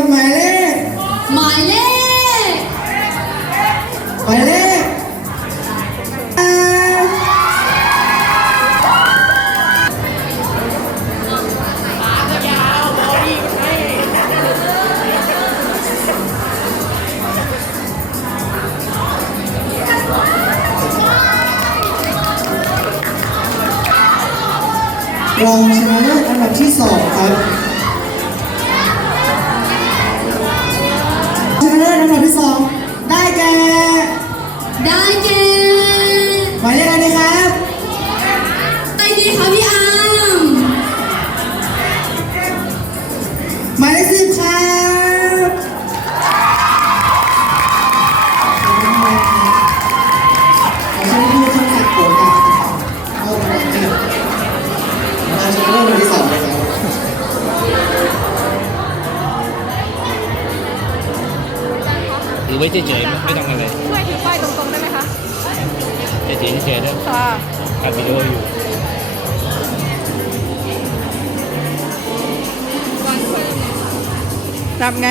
กับหมายเลขหมายเลขหมายเลขอ่าลองชนะเลิศอันดับที่สองครับ ไว้เฉยๆไม่ต้องอะไรช่วยถือป้ายตรงๆได้ไหมคะเฉยๆเฉยๆนะค่ะอัดวิดีโออยู่รัไง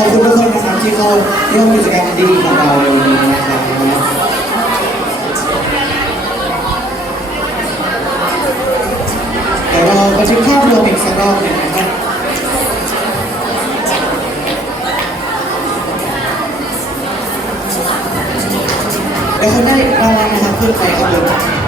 ขอบคุณทุกคนนะครับที่เข้าร่วมกิจกรรมดีของเราในวันนี้นะครับแต่เราบันทึกภาพรวมอีกสักรอบหนึ่งนะครับแล้วคนได้รางวัลนะครับเพื่อใครครับผม